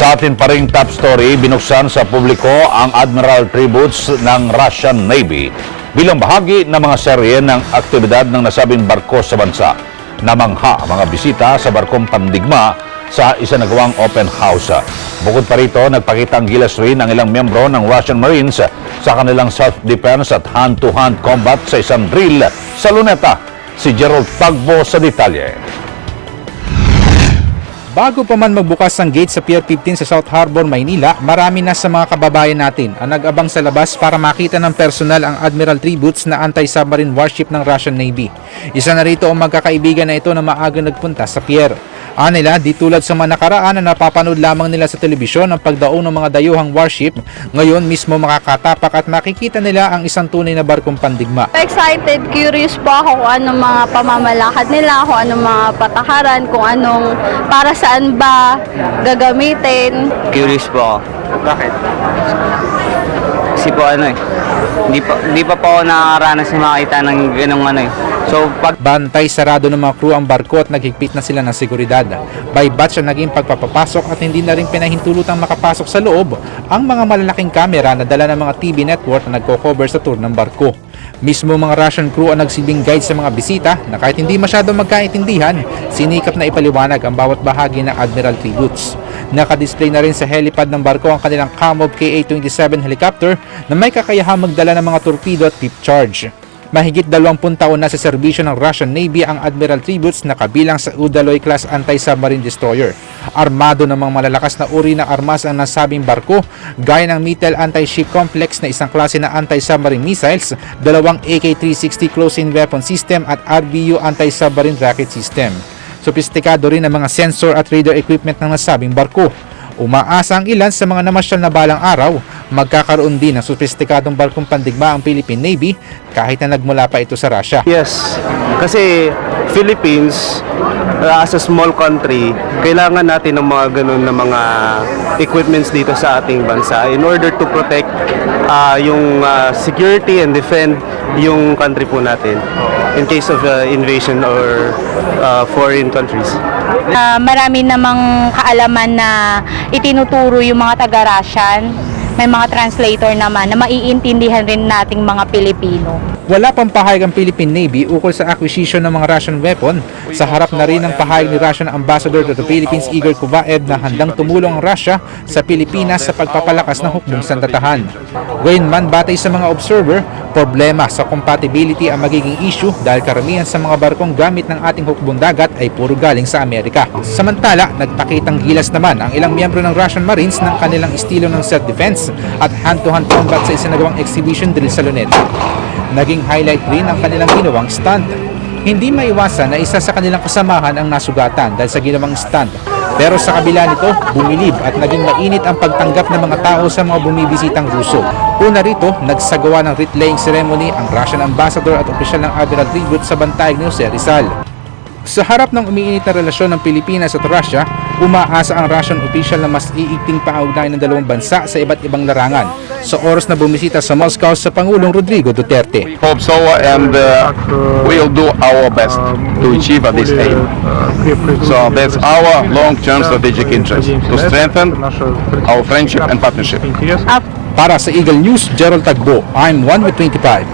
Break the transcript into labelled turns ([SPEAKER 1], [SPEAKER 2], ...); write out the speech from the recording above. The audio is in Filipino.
[SPEAKER 1] atin pa ring top story, binuksan sa publiko ang Admiral Tributes ng Russian Navy bilang bahagi ng mga serye ng aktibidad ng nasabing barko sa bansa. Namangha ang mga bisita sa barkong pandigma sa isanagawang open house. Bukod pa rito, nagpakita ang gilas rin ng ilang miyembro ng Russian Marines sa kanilang self-defense at hand-to-hand combat sa isang drill sa Luneta. Si Gerald Tagbo sa detalye.
[SPEAKER 2] Bago pa man magbukas ang gate sa Pier 15 sa South Harbor, Maynila, marami na sa mga kababayan natin ang nag-abang sa labas para makita ng personal ang Admiral Tributes na anti-submarine warship ng Russian Navy. Isa na rito ang magkakaibigan na ito na maagang nagpunta sa pier. Anila, di tulad sa mga nakaraan na napapanood lamang nila sa telebisyon ang pagdaong ng mga dayuhang warship, ngayon mismo makakatapak at makikita nila ang isang tunay na barkong pandigma.
[SPEAKER 3] Excited, curious po ako kung anong mga pamamalakad nila, kung anong mga patakaran, kung anong para saan ba gagamitin.
[SPEAKER 4] Curious po ako. Bakit? Kasi po ano eh, hindi pa, hindi pa po ako nakakaranas na makita ng ganong ano eh. So pag
[SPEAKER 2] Bantay sarado ng mga crew ang barko at naghigpit na sila ng seguridad. By batch ang naging pagpapapasok at hindi na rin pinahintulutang makapasok sa loob ang mga malalaking kamera na dala ng mga TV network na nagko-cover sa tour ng barko. Mismo mga Russian crew ang nagsilbing guide sa mga bisita na kahit hindi masyadong magkaintindihan, sinikap na ipaliwanag ang bawat bahagi ng Admiral Tributes. Nakadisplay na rin sa helipad ng barko ang kanilang Kamov KA-27 helicopter na may kakayahang magdala ng mga torpedo at tip charge. Mahigit 20 taon na sa serbisyo ng Russian Navy ang Admiral Tributes na kabilang sa Udaloy class anti-submarine destroyer. Armado ng mga malalakas na uri ng armas ang nasabing barko, gaya ng Mittel Anti-Ship Complex na isang klase na anti-submarine missiles, dalawang AK-360 close-in weapon system at RBU anti-submarine rocket system. Sopistikado rin ang mga sensor at radar equipment ng nasabing barko. Umaasa ang ilan sa mga namasyal na balang araw, magkakaroon din ng sopistikadong barkong pandigma ang Philippine Navy kahit na nagmula pa ito sa Russia.
[SPEAKER 5] Yes, kasi Philippines uh, as a small country, kailangan natin ng mga ganun na mga equipments dito sa ating bansa in order to protect uh, yung uh, security and defend yung country po natin in case of uh, invasion or uh, foreign countries.
[SPEAKER 6] Ah, marami namang kaalaman na itinuturo yung mga taga-Russian. May mga translator naman na maiintindihan rin nating mga Pilipino.
[SPEAKER 2] Wala pang pahayag ang Philippine Navy ukol sa acquisition ng mga Russian weapon. Sa harap na rin ng pahayag ni Russian Ambassador to the Philippines Igor Kuvaev na handang tumulong ang Russia sa Pilipinas sa pagpapalakas ng hukbong sandatahan. Gayunman batay sa mga observer, problema sa compatibility ang magiging issue dahil karamihan sa mga barkong gamit ng ating hukbong dagat ay puro galing sa Amerika. Samantala, nagpakitang gilas naman ang ilang miyembro ng Russian Marines ng kanilang estilo ng self-defense at hand-to-hand combat sa isinagawang exhibition drill sa Luneta. Naging highlight rin ang kanilang ginawang stunt. Hindi maiwasan na isa sa kanilang kasamahan ang nasugatan dahil sa ginawang stunt. Pero sa kabila nito, bumilib at naging mainit ang pagtanggap ng mga tao sa mga bumibisitang Ruso. Una rito, nagsagawa ng wreath laying ceremony ang Russian ambassador at opisyal ng Admiral Tribute sa Bantayog ni Jose Rizal. Sa harap ng umiinit na relasyon ng Pilipinas at Russia, umaasa ang Russian official na mas iigting paugnayan ng dalawang bansa sa iba't ibang larangan sa oras na bumisita sa Moscow sa Pangulong Rodrigo Duterte.
[SPEAKER 7] hope so, and uh, we'll do our best to achieve this aim. So that's our long-term strategic interest to strengthen our friendship and partnership.
[SPEAKER 2] Para sa Eagle News, Gerald Tagbo, I'm 1 with 25.